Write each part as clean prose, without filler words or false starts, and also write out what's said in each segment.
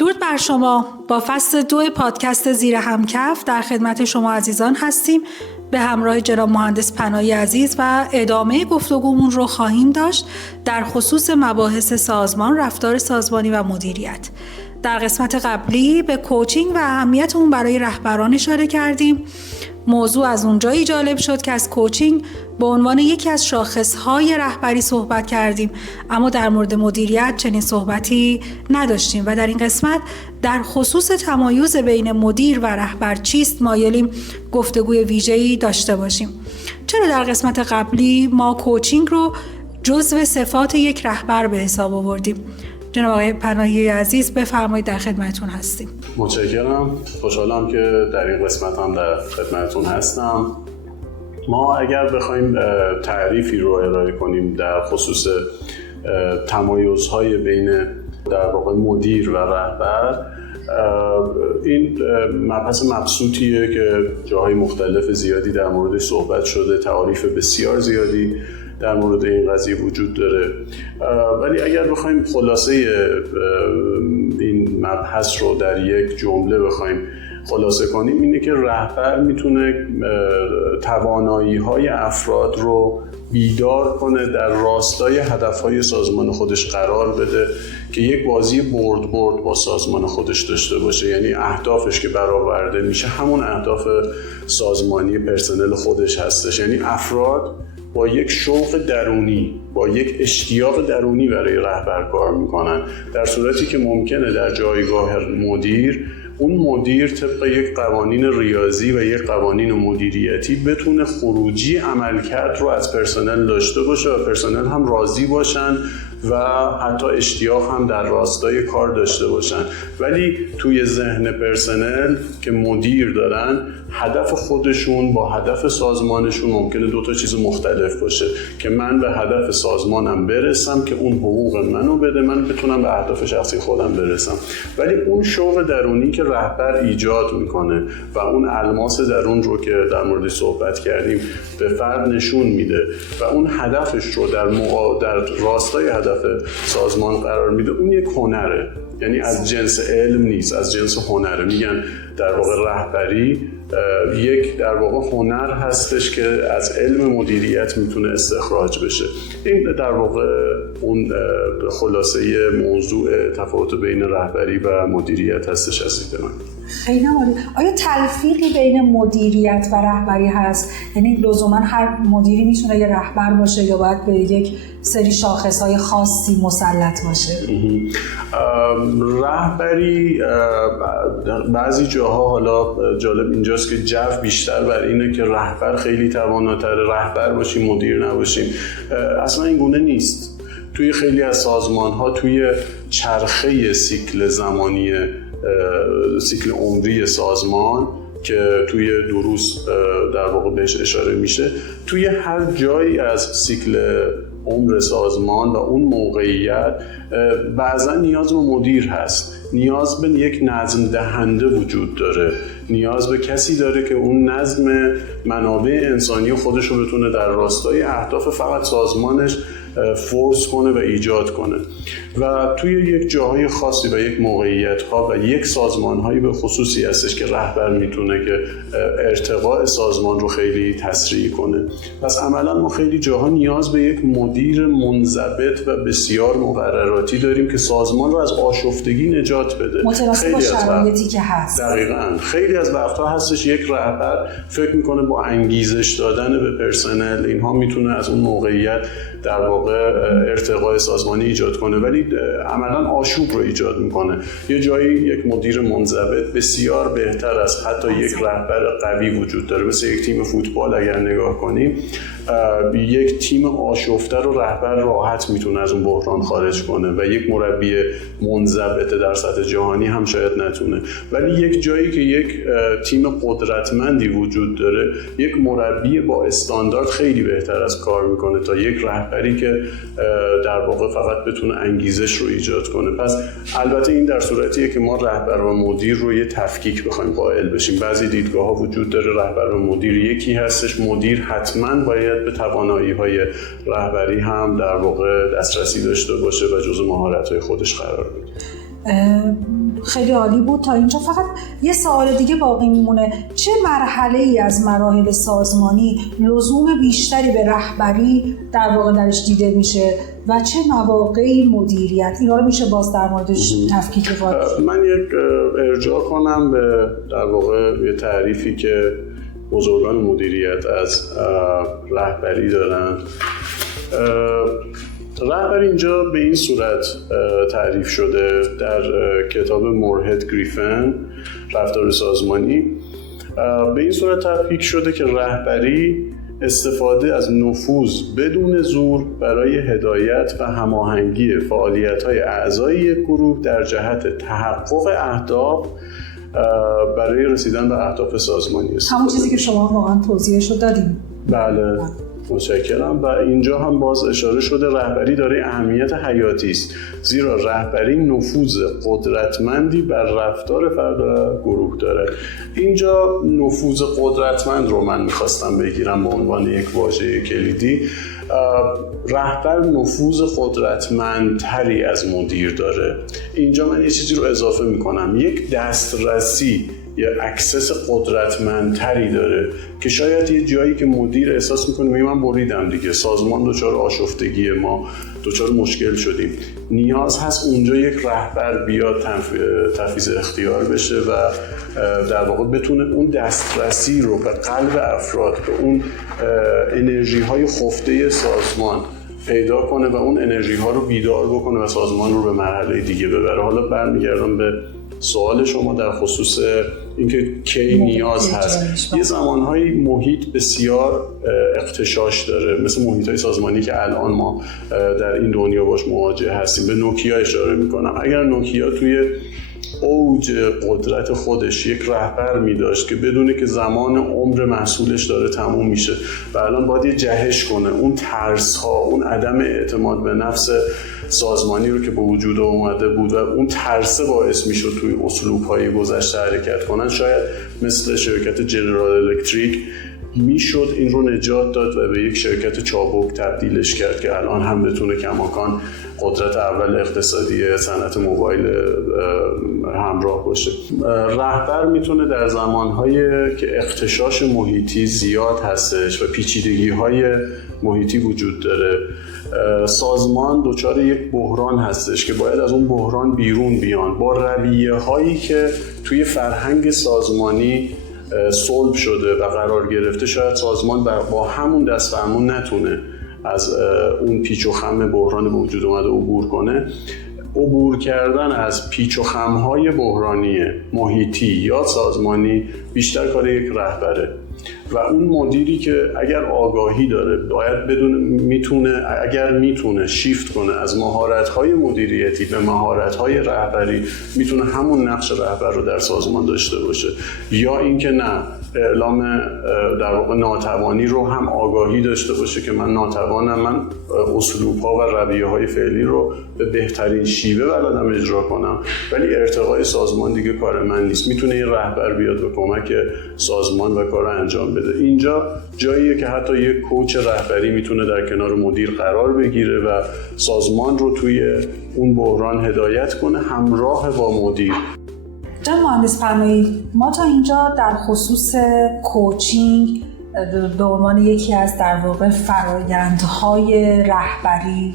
درود بر شما. با فصل 2 پادکست زیر همکف در خدمت شما عزیزان هستیم. به همراه جناب مهندس پناهی عزیز و ادامه گفتگومون رو خواهیم داشت در خصوص مباحث سازمان، رفتار سازمانی و مدیریت. در قسمت قبلی به کوچینگ و اهمیت اون برای رهبران اشاره کردیم. موضوع از اونجایی جالب شد که از کوچینگ به عنوان یکی از شاخصهای رهبری صحبت کردیم، اما در مورد مدیریت چنین صحبتی نداشتیم و در این قسمت در خصوص تمایز بین مدیر و رهبر چیست مایلیم گفتگوی ویژه‌ای داشته باشیم. چرا در قسمت قبلی ما کوچینگ رو جزو صفات یک رهبر به حساب آوردیم؟ جناب آقای پناهی عزیز بفرمایید، در خدمتتون هستیم. متشکرم. خوشحالم که در این قسمت هم در خدمتتون هستم. ما اگر بخوایم تعریفی رو ارائه کنیم در خصوص تمایزهای بین در واقع مدیر و رهبر، این مبحث مبسوطیه که جاهای مختلف زیادی در موردش صحبت شده، تعاریف بسیار زیادی در مورد این قضیه وجود داره، ولی اگر بخوایم خلاصه این مبحث رو در یک جمله بخوایم خلاصه کنیم، اینه که رهبر میتونه توانایی‌های افراد رو بیدار کنه، در راستای هدفهای سازمان خودش قرار بده که یک بازی برد با سازمان خودش داشته باشه. یعنی اهدافش که برآورده میشه همون اهداف سازمانی پرسنل خودش هستش. یعنی افراد با یک شوق درونی، با یک اشتیاق درونی برای رهبر کار میکنن، در صورتی که ممکنه در جایگاه مدیر اون مدیر طبق یک قوانین ریاضی و یک قوانین مدیریتی بتونه خروجی عملکرد رو از پرسنل داشته باشه و پرسنل هم راضی باشن و حتی اشتیاق هم در راستای کار داشته باشن. ولی توی ذهن پرسنل که مدیر دارن، هدف خودشون با هدف سازمانشون ممکنه دو تا چیز مختلف باشه، که من به هدف سازمانم برسم که اون حقوق منو بده، من بتونم به اهداف شخصی خودم برسم. ولی اون شوق درونی که رهبر ایجاد میکنه و اون الماس درون رو که در موردش صحبت کردیم به فرد نشون میده و اون هدفش رو در راستای هدف سازمان قرار میده، اون یک هنره. یعنی از جنس علم نیست، از جنس هنره. میگن در واقع رهبری یک در واقع هنر هستش که از علم مدیریت میتونه استخراج بشه. این در واقع اون خلاصه موضوع تفاوت بین رهبری و مدیریت هستش از دید من. خیلی عالی. آیا تلفیقی بین مدیریت و رهبری هست؟ یعنی لزوما هر مدیری میتونه یه رهبر باشه یا باید به یک سری شاخصهای خاصی مسلط باشه؟ رهبری بعضی جاها، حالا جالب اینجاست که جو بیشتر بر اینه که رهبر خیلی تواناتر، رهبر باشیم مدیر نباشیم. اصلا این گونه نیست. توی خیلی از سازمان‌ها توی چرخه سیکل زمانی سیکل عمری سازمان که توی دروس در واقع بهش اشاره میشه، توی هر جایی از سیکل عمر سازمان و اون موقعیت بعضا نیاز به مدیر هست، نیاز به یک نظم دهنده وجود داره، نیاز به کسی داره که اون نظم منابع انسانی خودش رو بتونه در راستای اهداف فقط سازمانش فورس کنه و ایجاد کنه. و توی یک جاهای خاصی و یک موقعیت‌ها و یک سازمان‌هایی به خصوصی هستش که رهبر میتونه که ارتقاء سازمان رو خیلی تسریع کنه. پس عملاً ما خیلی جاها نیاز به یک مدیر منضبط و بسیار مقرراتی داریم که سازمان رو از آشفتگی نجات بده، متناسب با شرایطی که هست. دقیقاً. خیلی از وقتها هستش یک رهبر فکر میکنه با انگیزش دادن به پرسنل اینها میتونه از اون موقعیت در واقع ارتقاء سازمانی ایجاد کنه، ولی عملاً آشوب رو ایجاد میکنه. یه جایی یک مدیر منضبط بسیار بهتر از حتی یک رهبر قوی وجود داره. مثل یک تیم فوتبال اگر نگاه کنیم، یک تیم آشفته رو رهبر راحت میتونه از اون بحران خارج کنه و یک مربی منضبط در سطح جهانی هم شاید نتونه. ولی یک جایی که یک تیم قدرتمندی وجود داره، یک مربی با استاندارد خیلی بهتر از کار میکنه تا یک رهبری که در واقع فقط بتونه انگیزش رو ایجاد کنه. پس البته این در صورتیه که ما رهبر و مدیر رو یه تفکیک بخوایم قائل بشیم. بعضی دیدگاه‌ها وجود داره رهبر و مدیر یکی هستش، مدیر حتماً باید به توانایی‌های رهبری هم در واقع دسترسی داشته باشه و جزو مهارت‌های خودش قرار بده. خیلی عالی بود تا اینجا. فقط یه سوال دیگه باقی میمونه، چه مرحله‌ای از مراحل سازمانی لزوم بیشتری به رهبری در واقع درش دیده میشه و چه مواقعی مدیریت؟ اینا رو میشه باز در موردش تفکیک کنید؟ من یک ارجاع کنم به در واقع یه تعریفی که بزرگان مدیریت از رهبری دارن. رهبری اینجا به این صورت تعریف شده در کتاب مورهد گریفن رفتار سازمانی، به این صورت تفکیک شده که رهبری استفاده از نفوذ بدون زور برای هدایت و هماهنگی فعالیت‌های اعضای یک گروه در جهت تحقق اهداف برای رسیدن به اهداف سازمانی است. همون چیزی که شما واقعا توضیحش رو دادیم. بله، متشکرم. و اینجا هم باز اشاره شده رهبری داره اهمیت حیاتی است، زیرا رهبری نفوذ قدرتمندی بر رفتار فرد و گروه داره. اینجا نفوذ قدرتمند رو من میخواستم بگیرم به عنوان یک واژه کلیدی. رهبر نفوذ قدرتمندتری از مدیر داره. اینجا من یه چیزی رو اضافه میکنم، یک دسترسی یا اکسس قدرتمندتری داره که شاید یه جایی که مدیر احساس میکنه من بریدم دیگه، سازمان دچار آشفتگی، ما دچار مشکل شدیم، نیاز هست اونجا یک رهبر بیاد تفویض اختیار بشه و در واقع بتونه اون دسترسی رو به قلب افراد، به اون انرژی های خفته سازمان پیدا کنه و اون انرژی ها رو بیدار بکنه و سازمان رو به مرحله دیگه ببره. حالا برمیگردم به سوال شما در خصوص اینکه کی نیاز هست. یه زمانهای محیط بسیار اغتشاش داره، مثل محیط‌های سازمانی که الان ما در این دنیا باش مواجه هستیم. به نوکیا اشاره میکنم. اگر نوکیا توی اوج قدرت خودش یک رهبر می داشت که بدونه که زمان عمر محصولش داره تموم میشه و الان باید یه جهش کنه، اون ترس ها، اون عدم اعتماد به نفس سازمانی رو که به وجود اومده بود و اون ترس باعث میشد توی اسلوب های گذشته حرکت کنن، شاید مثل شرکت جنرال الکتریک میشد این رو نجات داد و به یک شرکت چابک تبدیلش کرد که الان هم بتونه کماکان قدرت اول اقتصادی صنعت موبایل همراه باشه. رهبر میتونه در زمانهایی که اغتشاش محیطی زیاد هستش و پیچیدگی‌های محیطی وجود داره، سازمان دچار یک بحران هستش که باید از اون بحران بیرون بیان با رویه‌هایی که توی فرهنگ سازمانی صلب شده و قرار گرفته. شاید سازمان با همون دست فرمون نتونه از اون پیچ و خم بحران به وجود اومده عبور کنه. عبور کردن از پیچ و خم‌های بحرانی محیطی یا سازمانی بیشتر کار یک رهبره و اون مدیری که اگر آگاهی داره باید بدون اگر میتونه شیفت کنه از مهارت‌های مدیریتی به مهارت‌های رهبری، میتونه همون نقش رهبر رو در سازمان داشته باشه. یا اینکه نه، اعلام در واقع ناتوانی رو هم آگاهی داشته باشه که من ناتوانم، من اسلوب‌ها و رویه‌های فعلی رو به بهترین شیوه بلدم اجرا کنم، ولی ارتقای سازمان دیگه کار من نیست. میتونه یه رهبر بیاد به کمک سازمان و کار انجام بده. اینجا جاییه که حتی یک کوچ رهبری میتونه در کنار مدیر قرار بگیره و سازمان رو توی اون بحران هدایت کنه همراه با مدیر. جناب مهندس پناهی، ما تا اینجا در خصوص کوچینگ به عنوان یکی از در واقع فرآیندهای رهبری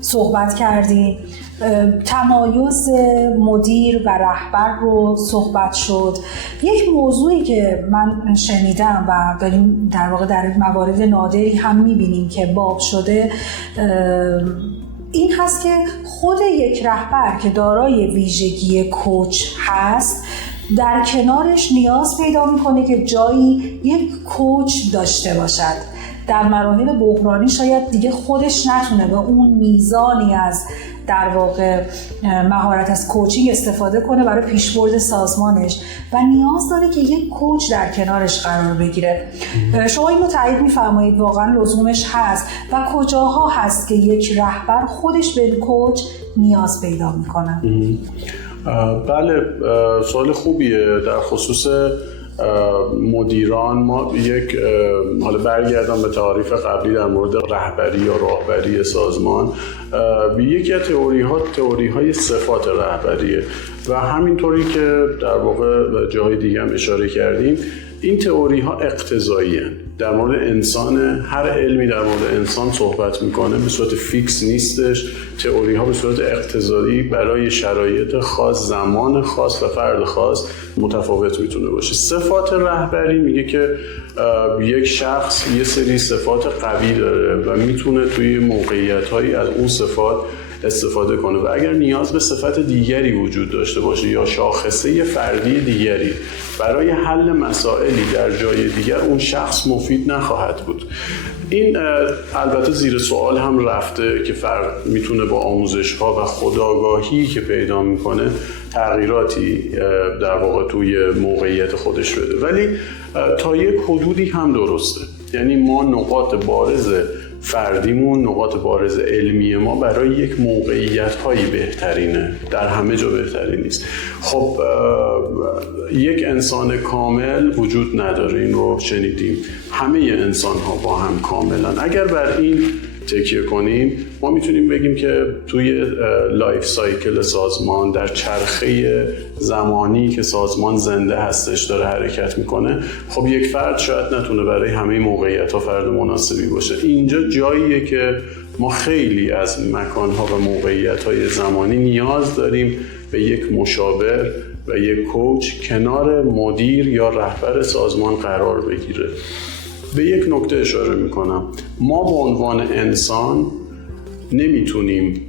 صحبت کردیم. تمایز مدیر و رهبر رو صحبت شد. یک موضوعی که من شنیدم و داریم در واقع در موارد نادری هم میبینیم که باب شده، این هست که خود یک رهبر که دارای ویژگی کوچ هست در کنارش نیاز پیدا میکنه که جایی یک کوچ داشته باشد. در مراحل بحرانی شاید دیگه خودش نتونه به اون میزانی از در واقع مهارت از کوچینگ استفاده کنه برای پیشبرد سازمانش و نیاز داره که یک کوچ در کنارش قرار بگیره. شما اینو تایید می‌فرمایید واقعا لزومش هست و کجاها هست که یک رهبر خودش به کوچ نیاز پیدا میکنه؟ بله، سوال خوبیه. در خصوص مدیران، ما یک حالا برگردم به تعریف قبلی در مورد رهبری یا راهبری سازمان، یکی از تئوری‌های صفات رهبریه و همینطوری که در واقع جای دیگه هم اشاره کردیم، این تئوری‌ها اقتضایی هستند. در مورد انسان، هر علمی در مورد انسان صحبت میکنه به صورت فیکس نیستش. تئوری‌ها به صورت اقتضایی برای شرایط خاص، زمان خاص و فرد خاص متفاوت میتونه باشه. صفات رهبری میگه که یک شخص یه سری صفات قوی داره و میتونه توی موقعیت‌هایی از اون صفات استفاده کنه و اگر نیاز به صفت دیگری وجود داشته باشه یا شاخصه فردی دیگری برای حل مسائلی در جای دیگر، اون شخص مفید نخواهد بود. این البته زیر سوال هم رفته که فرد میتونه با آموزش‌ها و خودآگاهی که پیدا میکنه تغییراتی در واقع توی موقعیت خودش بده، ولی تا یک حدودی هم درسته. یعنی ما نقاط بارز فردیمون، نقاط بارز علمی ما برای یک موقعیت‌هایی بهترینه، در همه جا بهترین نیست. خب یک انسان کامل وجود نداره، این رو شنیدیم. همه انسان‌ها با هم کاملن. اگر بر این تکیه کنیم ما میتونیم بگیم که توی لایف سایکل سازمان، در چرخه زمانی که سازمان زنده هستش داره حرکت میکنه، خب یک فرد شاید نتونه برای همه موقعیت‌ها فرد مناسبی باشه. اینجا جاییه که ما خیلی از مکان‌ها و موقعیت‌های زمانی نیاز داریم به یک مشاور و یک کوچ کنار مدیر یا رهبر سازمان قرار بگیره. به یک نکته اشاره میکنم. ما به عنوان انسان نمیتونیم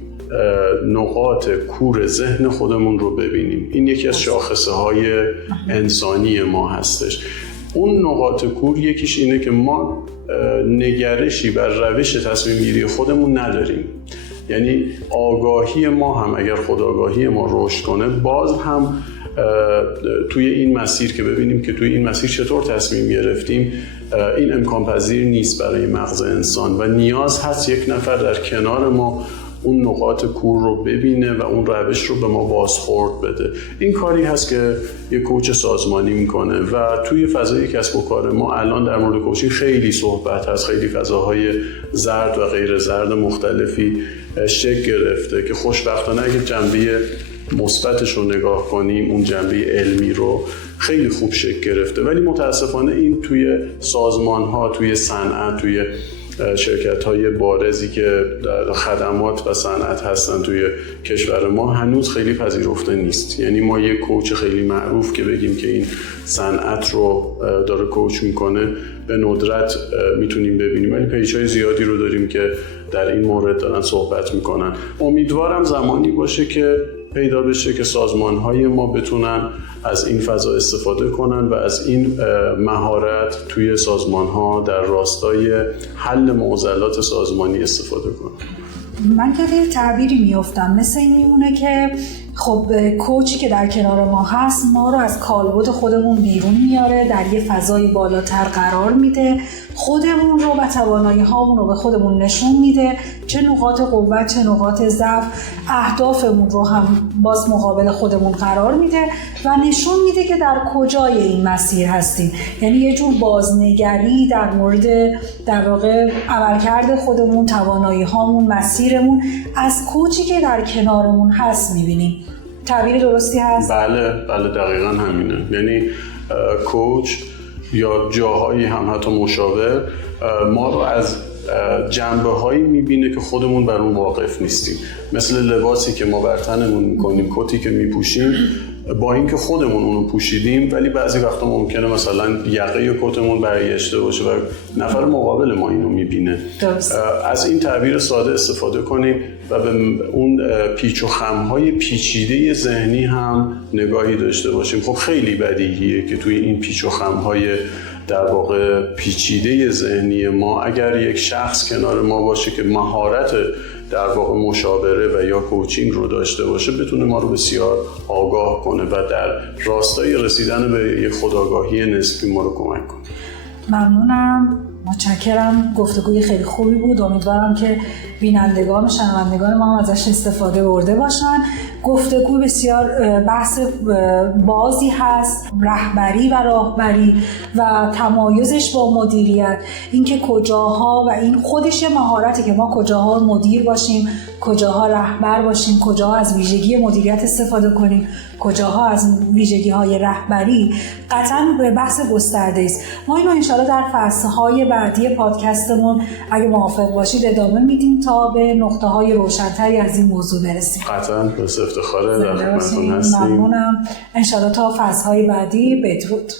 نقاط کور ذهن خودمون رو ببینیم. این یکی از شاخصه های انسانی ما هستش. اون نقاط کور یکیش اینه که ما نگرشی بر روش تصمیم گیری خودمون نداریم. یعنی آگاهی ما هم اگر خودآگاهی ما رشد کنه، باز هم توی این مسیر که ببینیم که توی این مسیر چطور تصمیم گرفتیم، این امکان پذیر نیست برای مغز انسان و نیاز هست یک نفر در کنار ما اون نقاط کور رو ببینه و اون روش رو به ما بازخورد بده. این کاری هست که یک کوچ سازمانی میکنه و توی فضای کسب و کار ما الان در مورد کوچینگ خیلی صحبت هست، خیلی فضاهای زرد و غیر زرد مختلفی شکل گرفته که خوشبختانه اگه جنبه مثبتش رو نگاه کنیم، اون جنبه علمی رو خیلی خوب شکل گرفته، ولی متاسفانه این توی سازمان‌ها، توی صنعت، توی شرکت‌های بارزی که در خدمات و صنعت هستن توی کشور ما هنوز خیلی پذیرفته نیست. یعنی ما یک کوچ خیلی معروف که بگیم که این صنعت رو داره کوچ میکنه به ندرت میتونیم ببینیم، ولی پیج‌های زیادی رو داریم که در این مورد دارن صحبت میکنن. امیدوارم زمانی باشه که پیدا بشه که سازمان‌های ما بتونن از این فضا استفاده کنن و از این مهارت توی سازمان‌ها در راستای حل معضلات سازمانی استفاده کنن. من که یه تعبیری میافتم، مثل این میمونه که خب کوچی که در کنار ما هست ما رو از کالبد خودمون بیرون میاره، در یه فضای بالاتر قرار میده، خودمون رو و توانایی هامون رو به خودمون نشون میده، چه نقاط قوت چه نقاط ضعف، اهدافمون رو هم باز مقابل خودمون قرار میده و نشون میده که در کجای این مسیر هستیم. یعنی یه جور بازنگری در مورد در واقع عملکرد خودمون، توانایی هامون، مسیرمون از کوچی که در کنارمون هست میبینیم. تعبیر درستی هست؟ بله دقیقاً همینه. یعنی کوچ یا جاهایی هم حتی مشاور ما رو از جنبه‌هایی می‌بینه که خودمون بر اون واقف نیستیم. مثل لباسی که ما بر تنمون می‌کنیم، کتی که می‌پوشیم، با اینکه خودمون اونو پوشیدیم ولی بعضی وقتا ممکنه مثلا یقه کتمون برگشته باشه و نفر مقابل ما اینو می‌بینه. از این تعبیر ساده استفاده کنیم و به اون پیچ و خم‌های پیچیده ذهنی هم نگاهی داشته باشیم. خب خیلی بدیهیه که توی این پیچ و خم‌های در واقع پیچیده ذهنی ما اگر یک شخص کنار ما باشه که مهارت در واقع مشاوره و یا کوچینگ رو داشته باشه، بتونه ما رو بسیار آگاه کنه و در راستای رسیدن به یک خودآگاهی نسبی ما رو کمک کنه. ممنونم، متشکرم. گفتگوی خیلی خوبی بود. امیدوارم که بینندگان و شنوندگان ما هم ازش استفاده برده باشن گفتگو بسیار بحث بازی هست، رهبری و راهبری و تمایزش با مدیریت، اینکه کجاها و این خودش مهارتی که ما کجاها مدیر باشیم، کجاها رهبر باشیم، کجاها از ویژگی مدیریت استفاده کنیم، کجاها از ویژگی‌های رهبری، قطعاً به بحث گسترده است. ما اینو انشاءالله در فصل‌های بعدی پادکستمون اگه موافق باشید ادامه میدیم تا به نقطه‌های روشن‌تری از این موضوع برسیم. قطعاً بس افتخاره در خدمتتون هستیم. ممنونم. انشاءالله تا فصل‌های بعدی. بدرود.